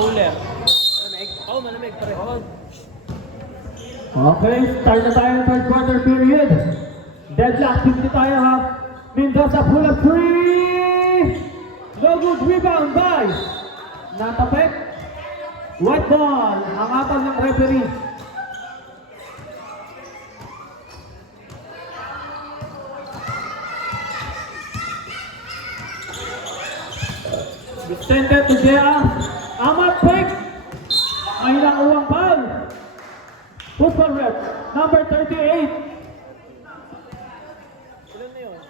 cooler. Malamig? Oo, malamig pareho. Okay, start na tayo ng third quarter period. Deadlock, 50 tayo ha. Mendoza pull up 3. No good rebound by Natapek. White ball, hangatan ng referee. Vicente to JR. Amat Pek. Ay nakuwang foul. Football rep, number 38. Ilan na yun?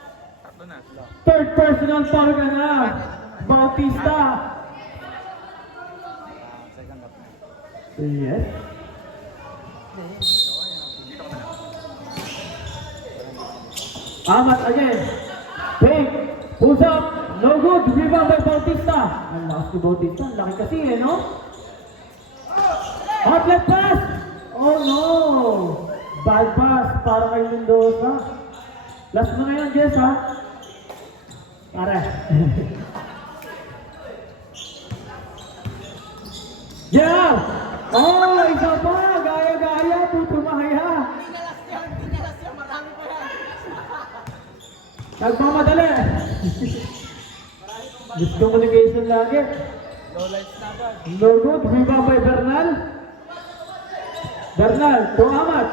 Tatlo na. Third personal foul ka na. Bautista. Second up na. Yes. Amat again. Pek. Pulls up. No good. Rebound by Bautista. Ang lakas ni Bautista. Ang laki kasi eh, no? Outlet pass. Oh no! Bad pass para kay Mendoza. Last mo na yun, Jess, ha? Pare. Yeah! Oh, isa pa! Gaya-gaya! Tutumahaya! Nagmamadali! Miscommunication lagi. Low lights na ba? No good. Rebound by Bernal. Bernal, to Amat.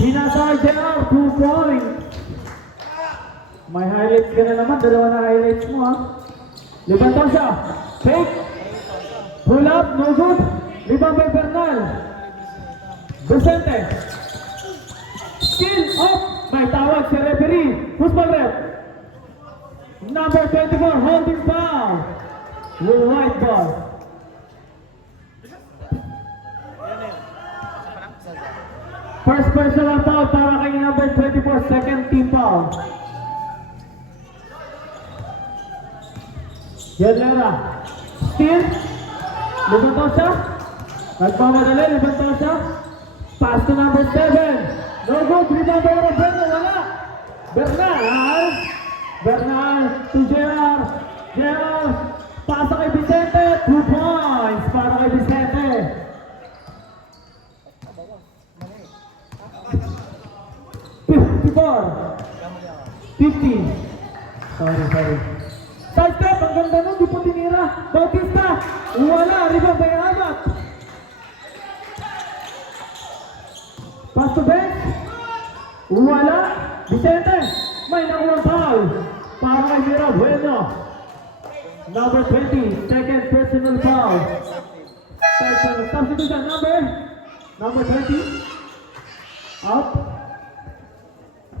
Pinasa JR, 2 points. May highlights ka na naman, dalawa na highlights mo ha. Libantan siya. Fake. Pull up, no good. Rebound by Bernal. Vicente. Skill up. May tawag si referee. Football rep. Number 24, holding foul. With white ball. First personal foul para kay number 24, second team foul. Yadlera. Steal. Libantaw siya. Nagmamadali, libantaw siya. Pass to number 7. No good, rebound by Roberto, wala. Bernal. Bernal to JR. JR. Pasa kay Vicente. 2 points para kay Vicente. 54. 50. Sorry. Side step, ang ganda nun, di po tinira. Bautista, wala, rebound by Amat. Pass to bench, wala. Vicente, may nakuha foul. Para kay Mira Bueno. Number 20, second personal foul. Substitution number 20. Out.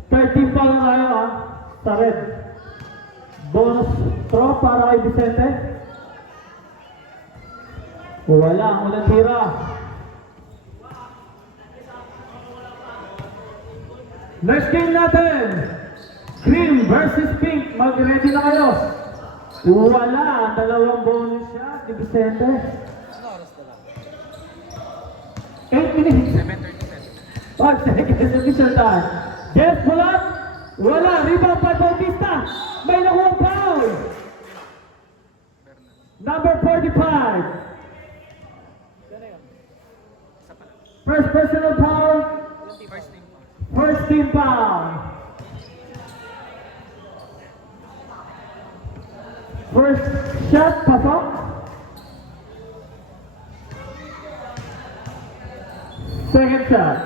13 foul na tayo ha. Sa red. Bonus throw para kay Vicente. Wala, ang unang tira. Next game natin. Green versus Pink. Mag-ready na kayo. Wala, ang dalawang bonus siya ni Vicente. 8 minutes. 7:37. 5 seconds additional time. Yes, pull up. Wala, rebound by Bautista. May nakuha foul. Number 45. First personal foul. First team foul. First shot, pasok. Second shot.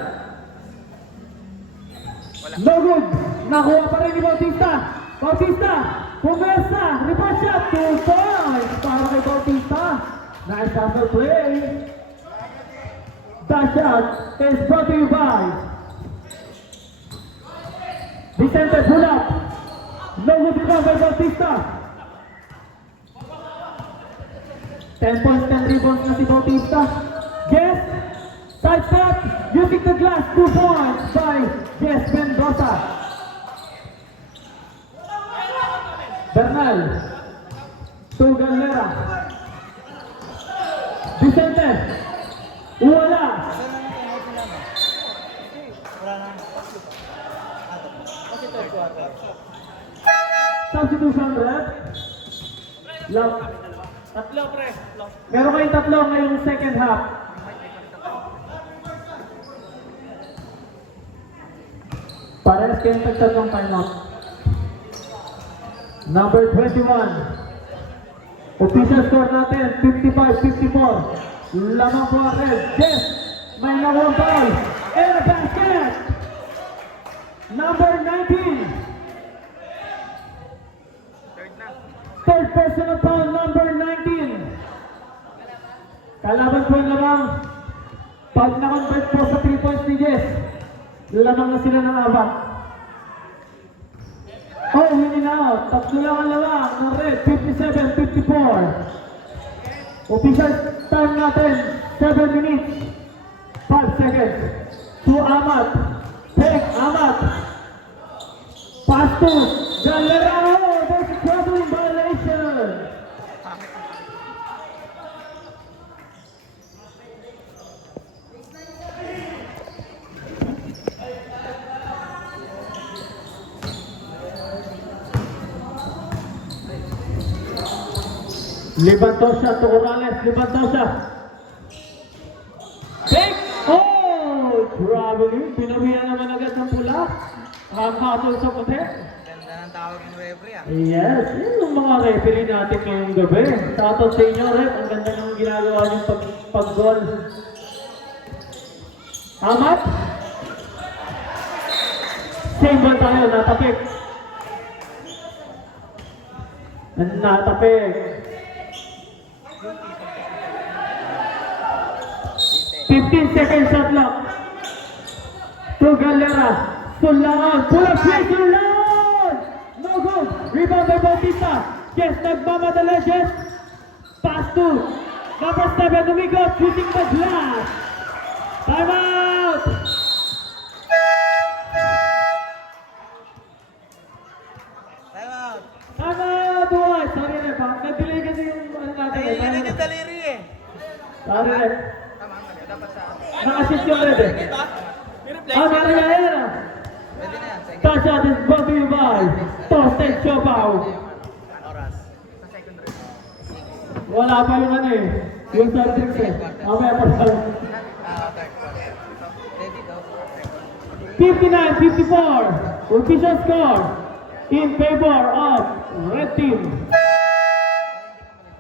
No good. Nakuha pa rin ni Bautista. Bautista. Pumesa. Reverse shot. 2 points para kay Bautista. Nice hustle play. That shot is brought to you by Vicente. Pull up. No good rebound by Bautista. 10 points, 10 rebounds na si Bautista. Guess. Side step. Using the glass. 2 points by Yes Mendoza. Bernal. To Galera. Vicente. Wala. Substitution rep. Tatlo, pre. Meron kayong tatlo ngayong second half. Parehas kayong tagtatlong timeout. Number 21. Official score natin, 55-54. Lamang po ang red. Yes! May nawang ball. And a basket! Number 19. Third na. Third personal foul, number 19. Kalaban po yung lamang. Pag na-convert po sa 3 points ni Jess, lamang na sila ng abak. Oh, winning out. Tatlo lang ang lamang ng red, 57-54. Official time natin, 7 minutes, 5 seconds. To Amat. Take Amat. Pass to Galera. Oh, there's a troubling violation. Levantou siya to Orales. Levantou siya. Take. Oh, traveling. Pinawihan naman agad ng pula. Hatol sa puti. Ganda ng tawag ng referee ah. Yes, yun yung mga referee natin ngayong gabi. Shoutout sa inyo, Rep. Ang ganda ng ginagawa niyong pag-goal. Amat? Same ball tayo, natapik. Natapik. 15 seconds shot clock. To Galera. Sulangan. Pull up three. Sulangan. No good. Rebound by Bautista. Yes, nagmamadala. Yes. Pass to number 7. Umigot. Shooting the glass. Time out. Time out. Time out. Boy. Sorry na pa. Nag-delay kasi yung ano natin. Ay, yun yung daliri eh. Sorry na. Tama, mali. Dapat sa... Naka-assist yung red eh. May Ah, meron na yan ah. Pwede na yan. Second. Touch out is brought to you by Torsten Chopaw. Oras. Sa second round. Wala pa yung ano eh. Yung Celtics eh. Mamaya pa sa... Third quarter. Ready go. 59-54. Official score in favor of red team.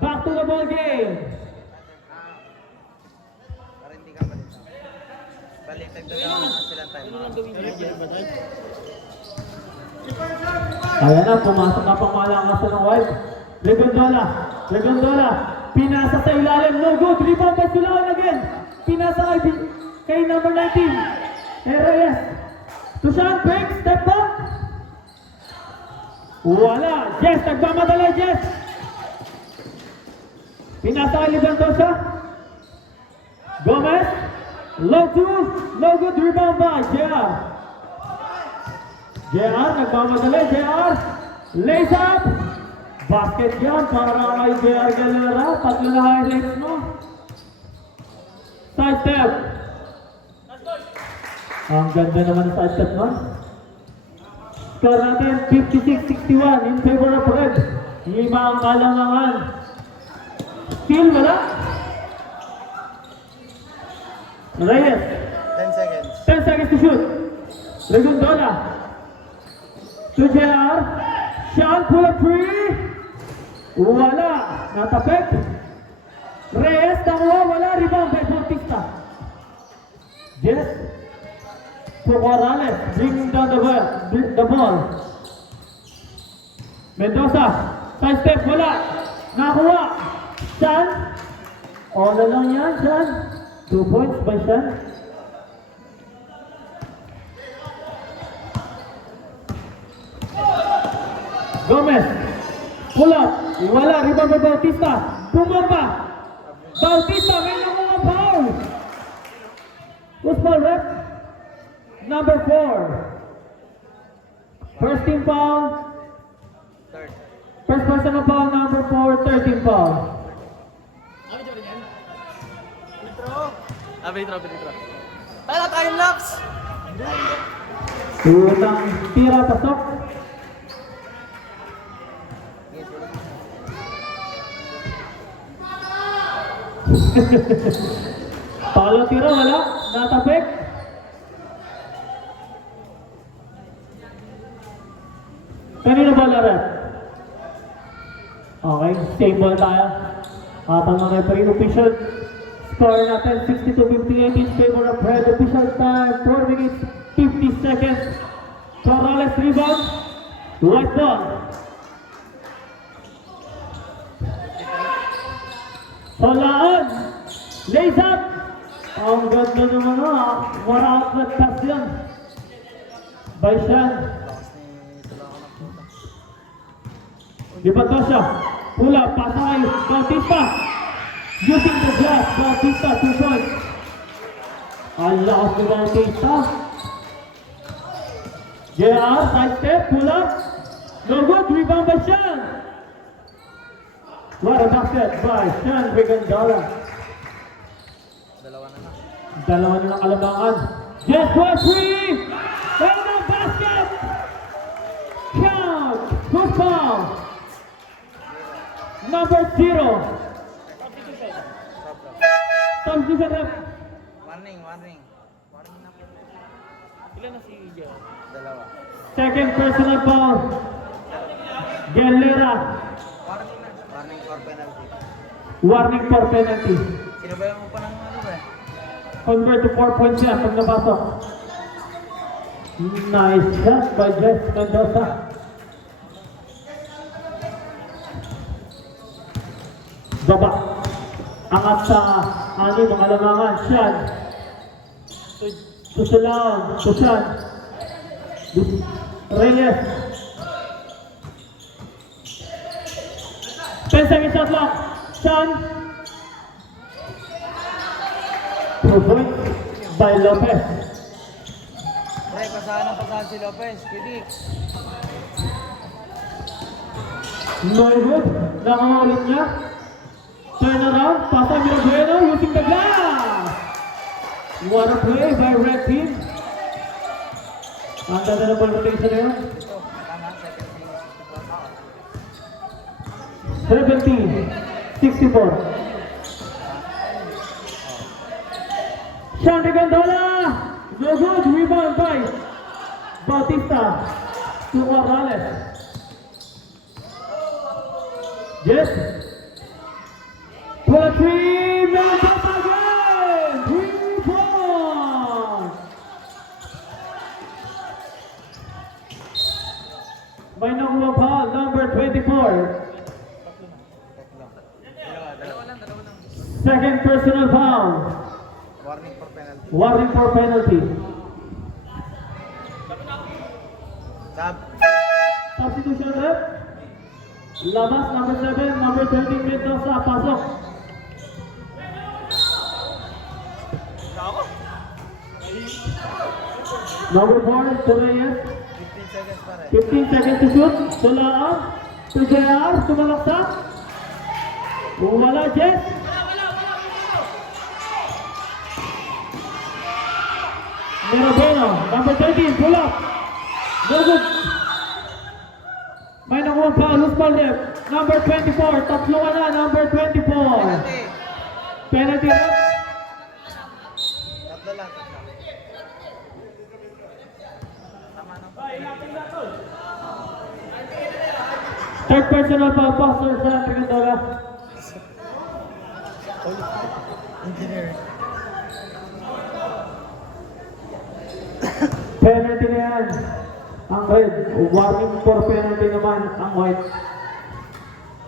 Back to the ball game. Para hindi ka malit. Baliktad na lang silang time out. Ayan na, pumasok na pang malakasan ng white. Legondola. Legondola. Pinasa sa ilalim. No good. Rebound by Sulaon again. Pinasa kay number 19. Reyes. Tushan. Break. Step back. Wala. Jess. Nagmamadala. Jess. Pinasa kay Legondosa. Gomez. Low two. No good. Rebound by JR. JR, nagmamadali, JR, lays up, basket yan para kay JR Galera, tatlo na highlights mo. Side step. Ang ganda naman ng side step nun. Score natin, 56-61 in favor of red. Lima ang kalangangan. Steal, wala? Reyes, 10 seconds. 10 seconds to shoot. Regundola. To JR. Sean pull up three. Wala. Natapik. Reyes nakuha. Wala. Rebound by Bautista. Yes. To Morales. Bringing down the ball. Mendoza. Side step. Wala. Nakuha. Sean. All along yan, Sean. 2 points by Sean. Gomez, pull up, wala, rebound by Bautista, pumamba, Bautista, may nakuha foul. Who's foul, rep? Number 4. First team foul, Third. first personal foul, number 4, 13 foul. Vitro. Tara, time lapse! Unang tira, pasok. Palo tiro, wala. Natapik. Kanino ba larat? Okay, stable tayo. Habang mga referee official, score natin 62-58 in favor of red. Official time, 4 minutes, 50 seconds. Corrales rebound, white ball. Solaan, lays up. Ang ganda naman na, one outlet pass yan. By Sean. Lipat siya. Pula, pasa kay Bautista. Using the glass, Bautista, 2 points. Ang lakas ni Bautista. JR, side step, pull up. No good, rebound by Sean. What a basket by Sean Rigondola. Dalawa na ng Kalamangan. Just for free. And the basket. Count. Good foul. Number 0. Substitution rep. Warning. Warning na po. Ilan na si Joe? Dalawa. Second personal foul. Galera. Warning for penalty. Warning for penalty. Sino ba yung pa ng ano ba? Convert to 4 points yan pag napasok. Nice shot by Jess Mendoza. Baba. Angat sa ani mga lamangan. Sean. Susulang. Susan. Reyes. 10 seconds shot lang. Sean. 2 points by Lopez. Pre, pasahan si Lopez. Pidik. No good. Nakaulit niya. Turn around. Pasa Mirabueno using the glass. What a play by Red Team. Ang ganda ng ball rotation na yun. Ito, tama. Second thing. 70-64. Sean Rigondola. No good. Rebound by Bautista to Morales. Yes. For a 3, Mendoza again. 3 points. May nakuha pa, number 24. Dalawa lang. Second personal foul. Warning for penalty. Warning for penalty. Sab. Substitution rep. Labas, number 7, number 13, Mendoza, pasok. Number 4, Torreyes. 15 seconds pa rin. 15 seconds to shoot. Sulaan. To JR. Sumalaksak. Wala, Jess. Mirabueno. Number 13. Pull up. No good. May nakuha pa. Loose ball rep. Number 24. Tatlo ka na. Number 24. Penalty. Penalty rep. Tatlo lang. Tama na po. Third personal foul pa. Sir Sean Rigondola. Engineer. Penalty na yan. Ang red. Warning for penalty naman ang white.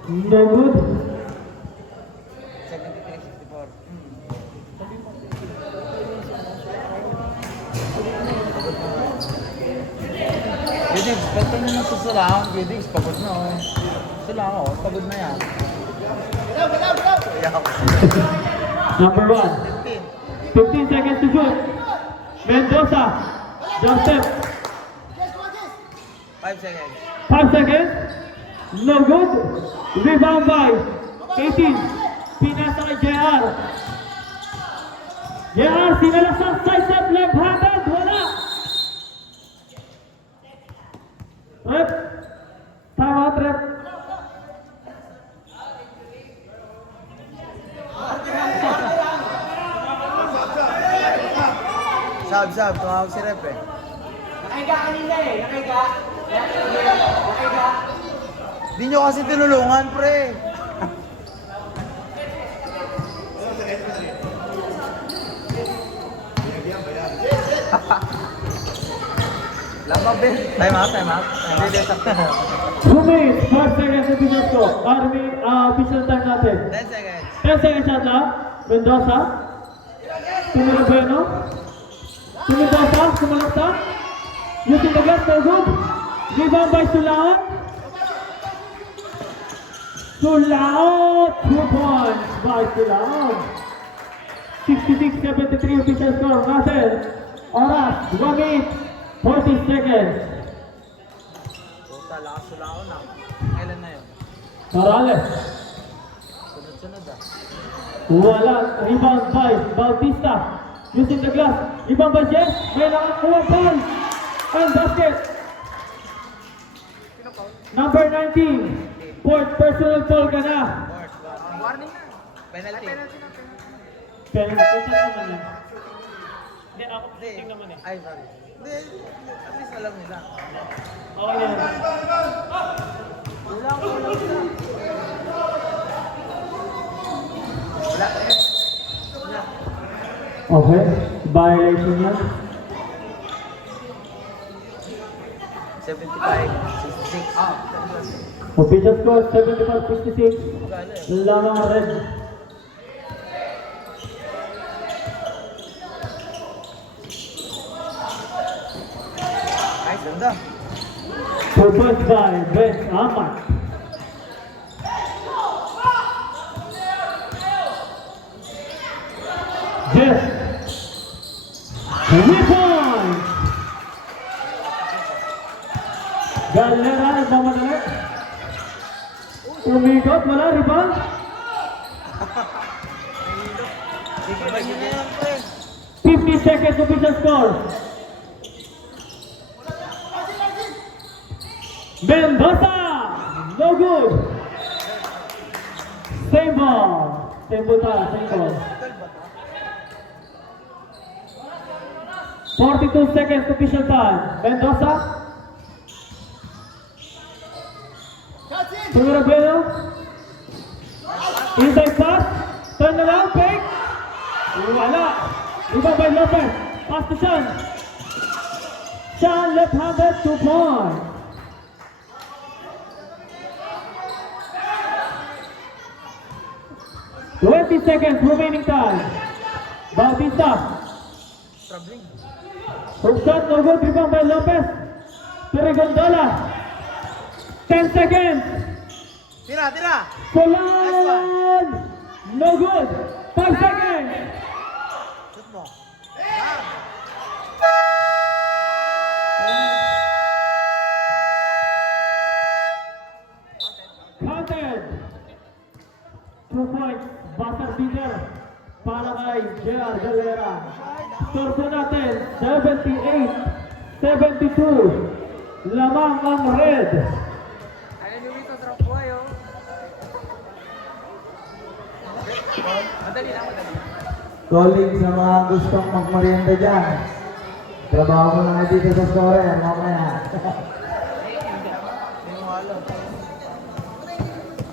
No good. 73-64. Gidigs, ba't mo na susulangan? Gidigs, pagod na oh. Sulangan oh, pagod na yan. Number 1. 15 seconds to shoot. Mendoza. Joseph. 5 seconds. 5 seconds. No good. Rebound by 18. Pinasa kay JR. JR, sinalasak. Side step, left-handed. Wala. Rep. Time out, rep. Sab, tumawag si Rep eh. Nakaiga kanina eh. Nakaiga. Nakaiga. Di nyo kasi tinulungan, pre. Lama, Ben. Time out, time out. Hindi, sakto. 2 minutes, 5 seconds official score. Army, official time natin. 10 seconds. 10 seconds shot lang. Mendoza. Tumulong Bueno. Mendoza, sumalakta. Using the glass, no good. Rebound by Sulaot. Sulaot, 2 points by Sulaot. 66-73 official score natin. Oras, 1 minute, 40 seconds. Puta, lakas sula ako na. Kailan na yun? Morales. Sunod-sunod ah. Wala. Rebound by Bautista. Using the glass. Rebound by Jess. May nakakuha ball. And basket. Number 19. Fourth personal foul ka na. Warning na. Penalty. Penalty siya naman yan. Hindi, ako shooting naman eh. Ay, sorry. Hindi, at least alam nila. Okay yan. Wala ko lang sila. Wala. Okay. Violation yan. 75, 66. Ah, Official score 75-66. gala eh. Lamang red. Nice, ganda. 2 points by Ben Amat. Yes. 3 points. Galera nagmamadali. Umikot, wala rebound. Sige, bagyo na yan, pre. 50 seconds official score. Mendoza, no good. Same ball. Same ball, same ball. 42 seconds official time. Mendoza. Tumira Bueno. Inside pass. Turn around, fake. Wala. Rebound by Lopez. Pass to Sean. Sean left-handed, 2 points. Twenty seconds remaining time. Bautista. Troubling. Hook shot, no good. Rebound by Lopez. Perigondola. 10 seconds. Tira, tira. Solan. No good. 5 seconds. Shoot mo. Ah. Counted. 2 points. Buzzer beater. Para kay J.R. Galera. Score po natin, 78-72. Lamang ang red. Ayaw nyo ito, drop boy, oh. Madali na, madali. Calling sa mga gustong magmerienda dyan. Trabaho ko lang dito sa store, mamaya. Hindi mo alam.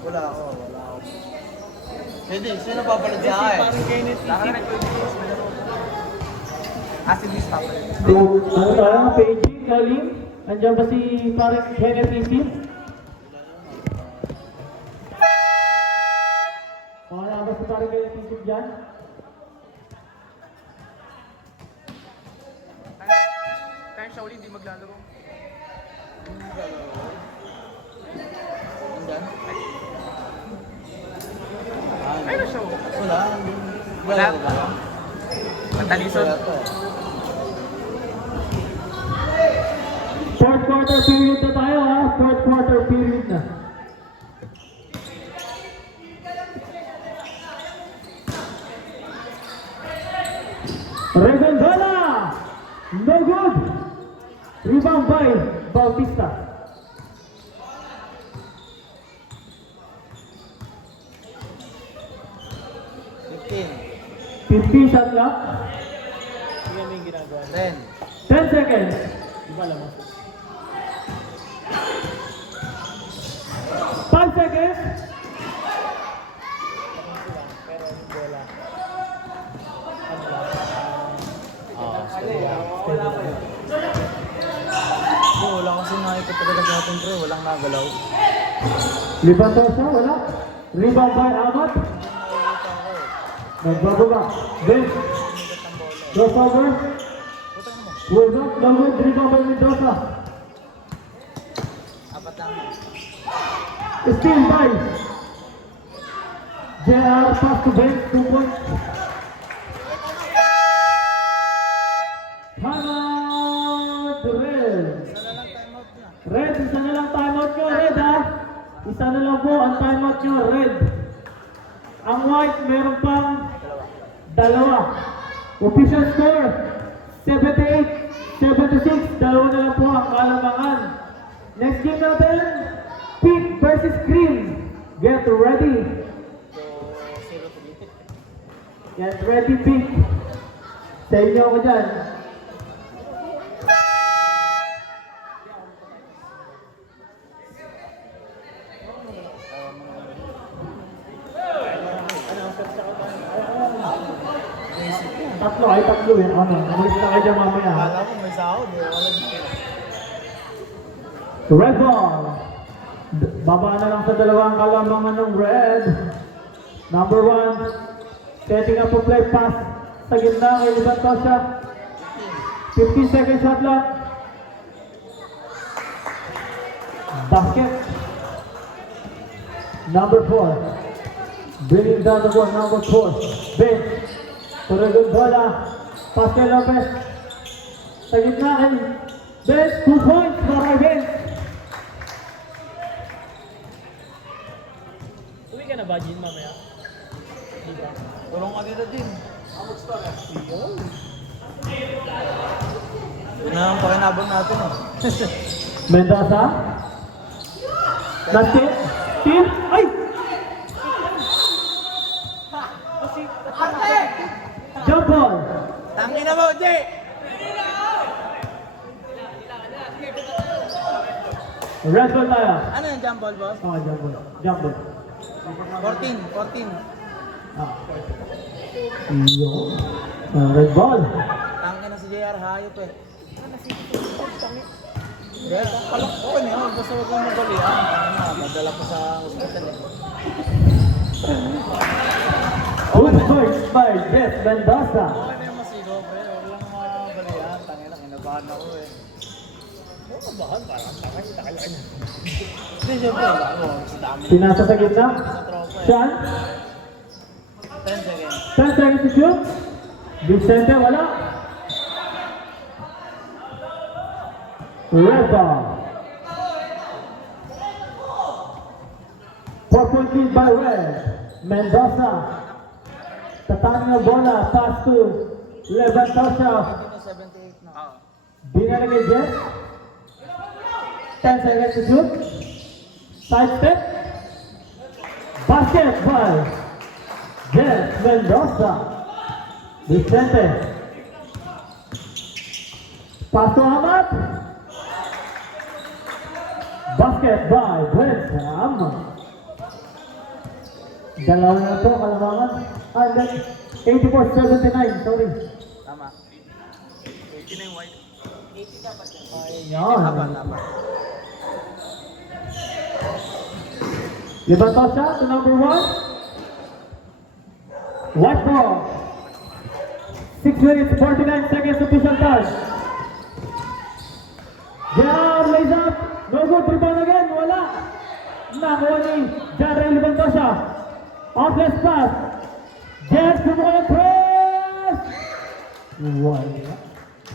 Wala ako, wala ako. Hindi, sino papalit sa akin? Parang Kenneth Nakakarek ko yung bilis, malaro. Si Liz papalit. Ano tayo, PG, Kalim? Nandiyan ba si parang Kenneth Easy? Wala ba si parang Kenneth Easy dyan? Kaya siya uli, hindi maglalaro. Ay, na siya. Wala. Wala. Matalisod. Fourth quarter period na tayo ha. Fourth quarter period na. Regondola! No good! Rebound by Bautista. Fifteen. 50 shot clock. Yan yung ginagawa. 10. 10 seconds. 5 seconds. Steady lang. Bro, wala kasi nakikita talaga sa atin, bro. Walang nagalaw. Rebound Tosa, wala. Rebound by Amat. Nagbababa. Then, crossover. Will not downward rebound by Mendoza. Apat lang. Still by JR, pass to bench, 2 points. Timeout, Red. Red, isa na lang timeout nyo, Red ha. Isa na lang po ang timeout nyo, Red. Ang White, meron pang 2. Official score, 78-76. 2 na lang po ang Kalamangan. Next game natin, Pink versus Green. Get ready. Get ready, Pink. Sa inyo ako dyan. Tatlo ay tatlo eh. Ano? Umalis na kayo dyan mamaya. ha? Alam mo, may sahod eh. Walang Red ball. Baba na lang sa dalawang Kalamangan ng red. Number 1. Setting up a play pass sa gitna kay Libantosa. 15 seconds shot lang. Basket. Number 4. Bringing down the ball. Number 4. Bench. Turagun bola. Pass kay Lopez. Sa gitna kay Bench. 2 points para Bench. Uwi ka na ba, Jin, mamaya? tulong ka dito din. Yun na ang pakinabang natin eh. Mendoza. That's it. Team. Ay! Jump ball. Tangin na mo, Jay! Red ball tayo. Ano yung jump ball, boss? Oh, jump ball. Jump ball. 14. Ah. Iyo. Red ball. Tangin na si JR, hayop eh. Yeah, kalak ko na yun. Basta huwag mong magalian. Tangin na, madala ko sa hospital eh. Good first by Jess Mendoza. Okay na yung masigo, pre. Huwag lang magalian. Tangin na, kinabahan ako eh. Bahan, parang takay na. Hindi, syempre. Ako, sa dami na Pinasa sa gitna. sa tropa eh. Sean. 10 seconds. 10 seconds to shoot. Vicente, wala. Red ball. 4-point lead by Red. Mendoza. Tatangin ng bola. Pass to Levantosa. 78 na. Oo. Binalik kay Jess. 10 seconds to shoot. Side step. Basket by Jess Mendoza. Vicente. Pass to Ahmad. Basket by Brent Ahmad. Dalawa na to, Kalamangan. Ah, 84-79, sorry. Tama. 80 na yung white. Yan. Tama. Libantosa to number 1. White ball. 6 minutes, 49 seconds official time. Jan lays up. No good, rebound again. Wala. Nakuha ni Jan Libantosa. Offless pass. Jan sumuha ng press. Wala.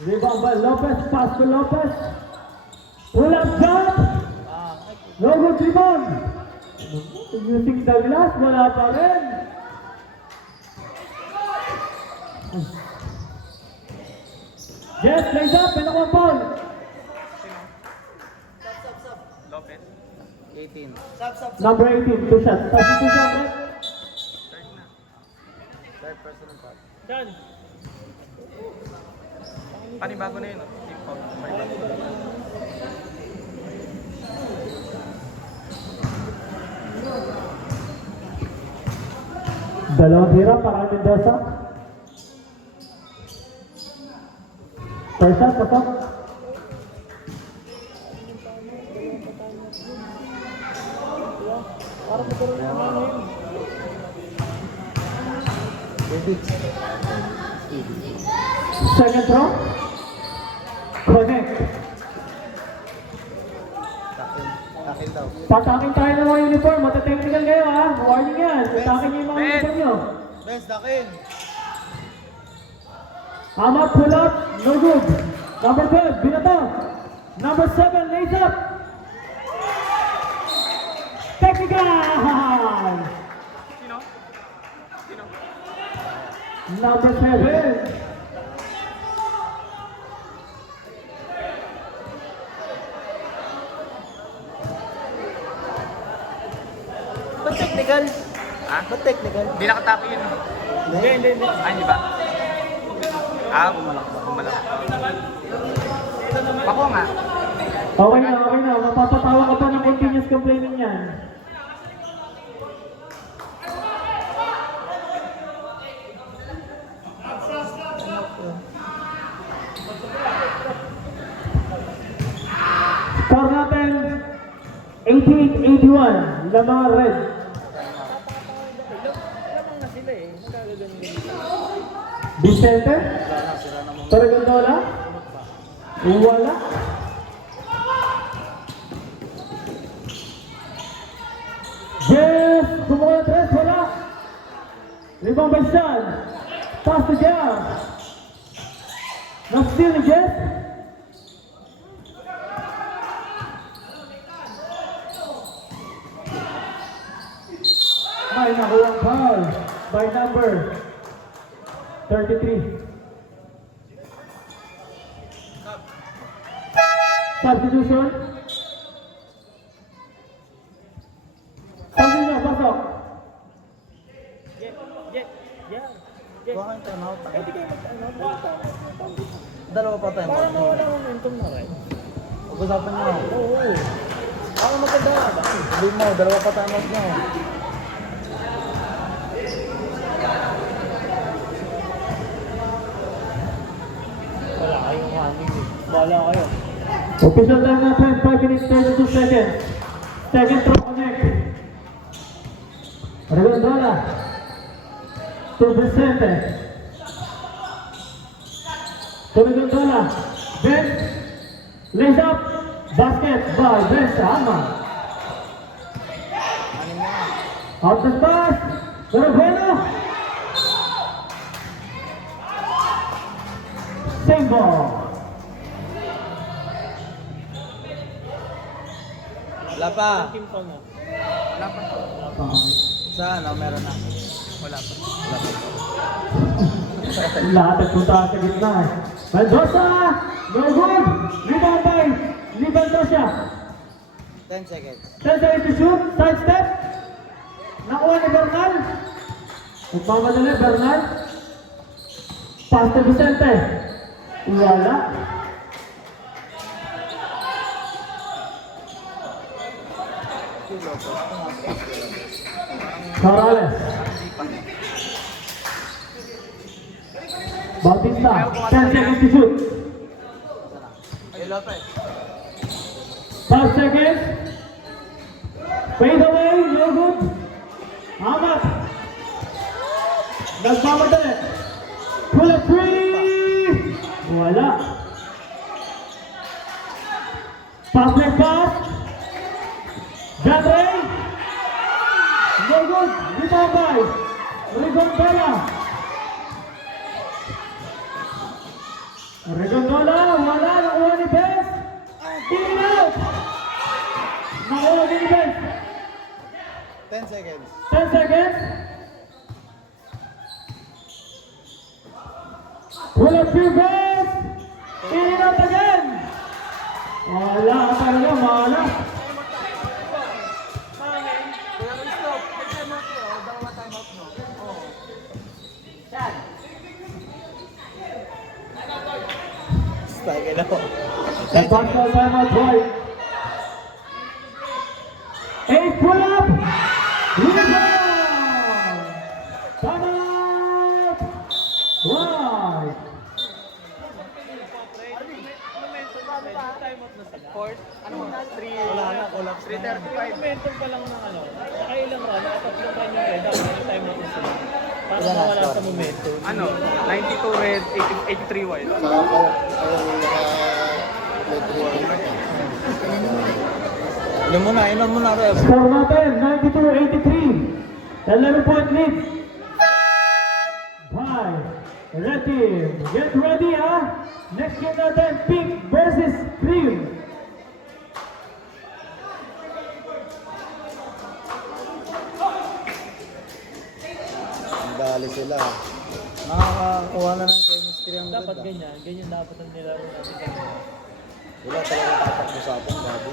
Rebound by Lopez. Pass to Lopez. Pull up jump. No good rebound. Using the glass, wala pa rin. Yes, lays up, may nakuha foul. Lopez. 18. Number 18, 2 shots. Tapos 2 shots, right? Third na. Third person ng part. Done. Panibago na yun, no? Team foul. Panibago. Dalawang tira para kay Mendoza. First shot, pasok. Second throw. Connect. Takil daw. Patakin tayo ng mga uniform. Matatechnical kayo ha. Warning yan. Patakin niyo yung mga Ben. uniform nyo. Benz, takil. Ahmad pull up. No good. Number 12. Binato. Number 7. Lays up. Technical. Sino? Sino? Number 7. Ba't technical? Ha? Ba't technical? Hindi nakatake yun. Hindi. Ah, hindi ba? Ah, bumalak ba? Bumalak. Ako nga. Okay na, okay na. Mapapatawa ka pa ng continuous complaining yan. Score natin 88-81. Lamang red. Vicente? Paragondola? Wala. Jeff, kumuha ng tres, wala. Limang Baisan. Pass to Jeff. Na-steal ni Jeff. May nakuha foul by number 33. Substitution. Sabi niyo, pasok. Kuha kayong time out. Dalawa pa time out. Parang nawala momentum na rin. Pag-usapan nyo. Oo. Ako maganda nga ba? Hindi mo, dalawa pa time out nyo. Wala kayong hangin eh. Wala kayo. Official time natin, 5 minutes 32 seconds. Second throw connect. Regondola. To Vicente. To Regondola. Ben. Lays up. Basket by Ben Sama. Out the pass. Regondola. Same ball. Wala pa. Team pa na. Wala pa. Sa ano, meron na. Wala pa. Lahat ang punta sa gitna. Mendoza! No good! Rebound by Mendoza. 10 seconds. 10 seconds to shoot. Side step. Nakuha ni Bernal. Nagmamadali, Bernal. Pass to Vicente. Wala. Corrales. Bautista. 10 seconds to shoot. Hey, Lopez. 5 seconds. Fade away, no good. Amat. Nagmamadali. Pull up three. Wala. Pass like pass. Jandre. No good. Rebound by Regondola. Regondola. Wala. Nakuha ni Bes. Team out. Nakuha ni Bes. 10 seconds. 10 seconds. Pull up your best. In and out again. Wala talaga, wala. Hello. The partial timeout, right? 8 pull-up! Rebound! Timeout! Right! Fourth, ano mo? 3. Wala na, collapse na. 3:35. Momentum pa lang ng ano. Saka ilang run, tatlong run yung red, dapat yung time out na sila. Para mawala sa momentum. Ano? 92 red, 83 white. Inom muna, ref. Score natin, 92-83. 11-point lead. Bye. Red team, get ready ha. Next game natin, pink versus cream. Ang dali sila. Nakakakuha na ng chemistry ang Dapat ganda. ganyan dapat ang nilaro natin kanina. Wala talaga tatakbo sa atin, gabi.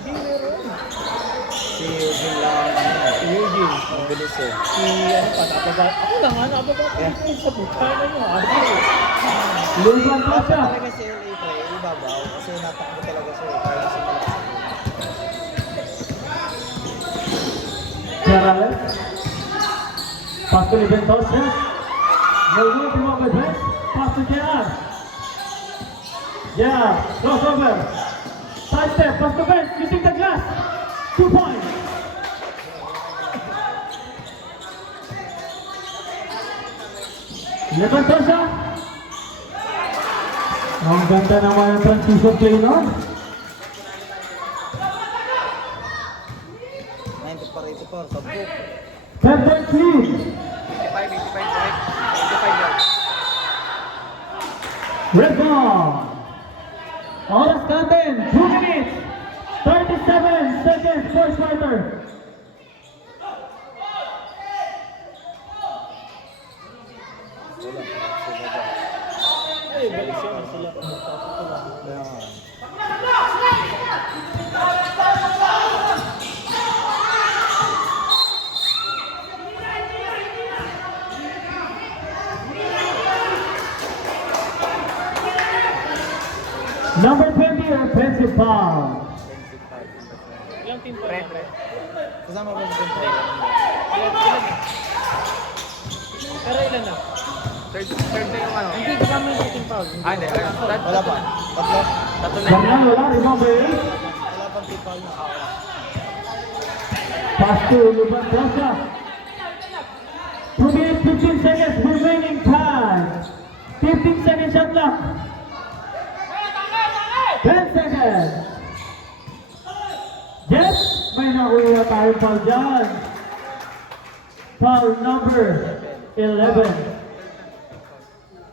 Si Eugene lang ang ano. Si Eugene, Ang bilis eh. si ano pa, nababa. Ako lang ha, nababa ko sa bukana nyo. Lupan pa siya. Talaga si LA pre, ibabaw. Kasi natakbo talaga siya. Kaya si malakas. Charles. Pass to Ventosa. No good, you over there. Pass to JR. Yeah, crossover. Side step, pass to Ben. You take the glass. 2 points. Ventosa. Ang ganda naman yung transition play nun. 90 pa rito pa, sabok. 10-point lead. 85 right. 85 yards. Red ball. Oras natin, 2 minutes, 37 seconds, first quarter. Ay, balik siya na sila. Tapos sila. Kaya nga. Number 20, offensive foul. Ilang team pa Red, yan? red. Kasama ba si Ben? Ilan? Pero ilan na? Third na yung ano. Hindi, kasama yung team foul. Ah, hindi. Wala pa. Tatlo. Tatlo na Bangla, yun. wala, remember 8. Wala pang tipal na kawa. Pass to Luban Plaza. 2 minutes, 15 seconds, remaining time. 15 seconds shot lang. 10 seconds. Yes, may nakuha tayong foul dyan. Foul number 11.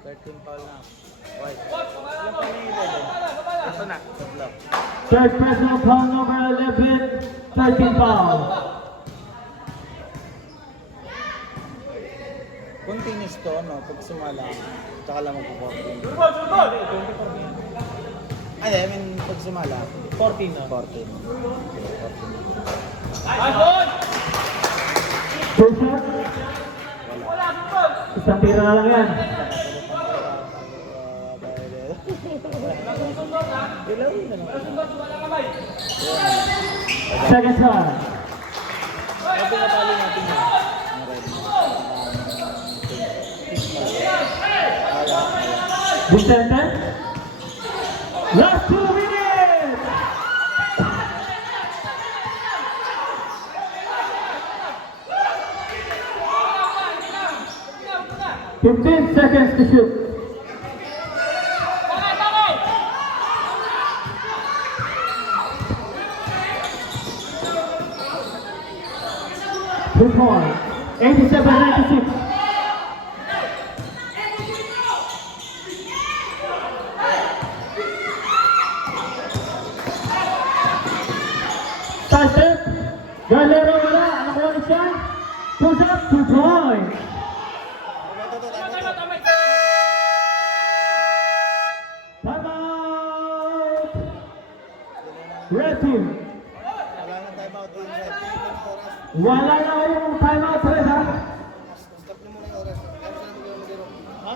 13 foul na. White. Wala pa na yung 11. Ito na. Tatlo. Third personal foul number 11. 13 foul. Continuous to, no? Pag sumala, tsaka lang magpo-14. Ay, I mean, pag sumala, 14 na. 14. Full shot. Isang tira na lang yan. Ilaro na lang. Second shot. Sabi na tali natin yun. Vicente. Last 2 minutes. Fifteen seconds to shoot. Two points. 87-96. Side step. Galero wala. Nakuha ni siya. Push up, 2 points. Time out. Red team. Wala na time out. Wala na kayong time out, Red ha. Stop na muna yung oras. Tapos na bigyan mo Ha?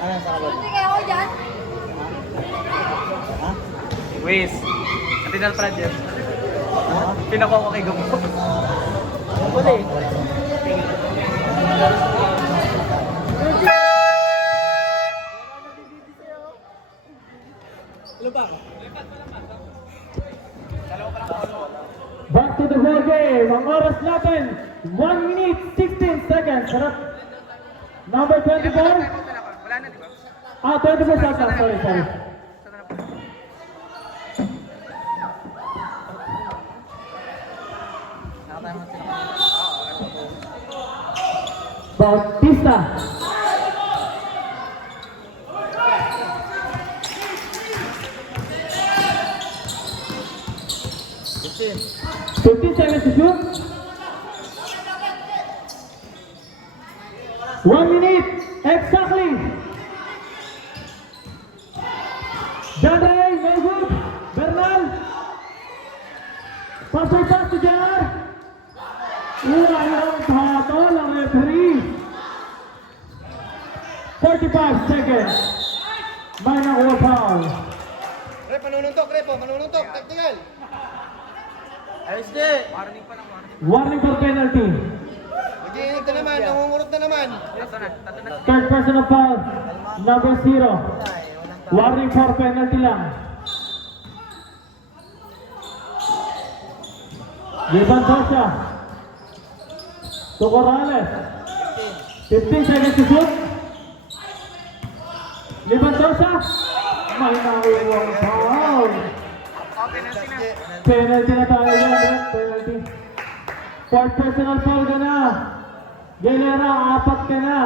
Ano sa kabal? Hindi kaya ako dyan. Ha? Wiz. Atinal pala dyan. Pinakuha ko kay Gabo. Wala eh. Back to the ball game. Ang oras natin, 1 minute 16 seconds. Sarap. Number 24. Wala na, di ba? 24 seconds. Sorry. Bautista. Fifteen. 15 seconds to shoot. 1 minute exactly. John Ray, no good. Bernal. Pass to Jar. Walang patol ang referee. 45 seconds. May nakuha foul. Pre, panununtok, pre po. Panununtok. Tactical. Ayos di. Warning pa lang, warning. Warning for penalty. Mag-iinit na naman. Nangungurot na naman. Tato na. Third personal foul. Number 0. Warning for penalty lang. Giban Tosha. To Corrales. 15 seconds to shoot. Liban Tosha. May nakuha foul. Penalty na tayo yan. Penalty. Fourth personal foul ka na. Galera, 4 ka na.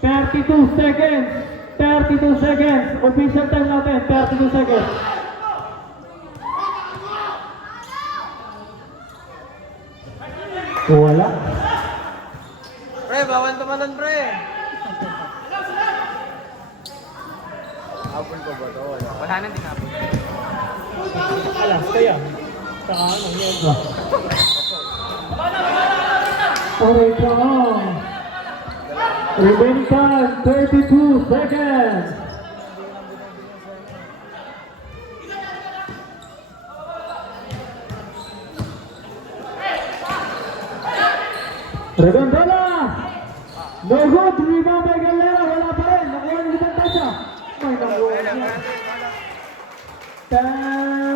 32 seconds. 32 seconds. Official time natin. 32 seconds. Wala. Pre, bawal tumalon, pre. Apple ko ba ito? Wala. Wala na din ako. Alas, kaya. Saka ano yun. Alright, wrong. Remaining time, 32 seconds. Regondola! No good, rebound by Galera, wala pa rin. Nakuha ni Liban Tasha. May nakuha niya. 10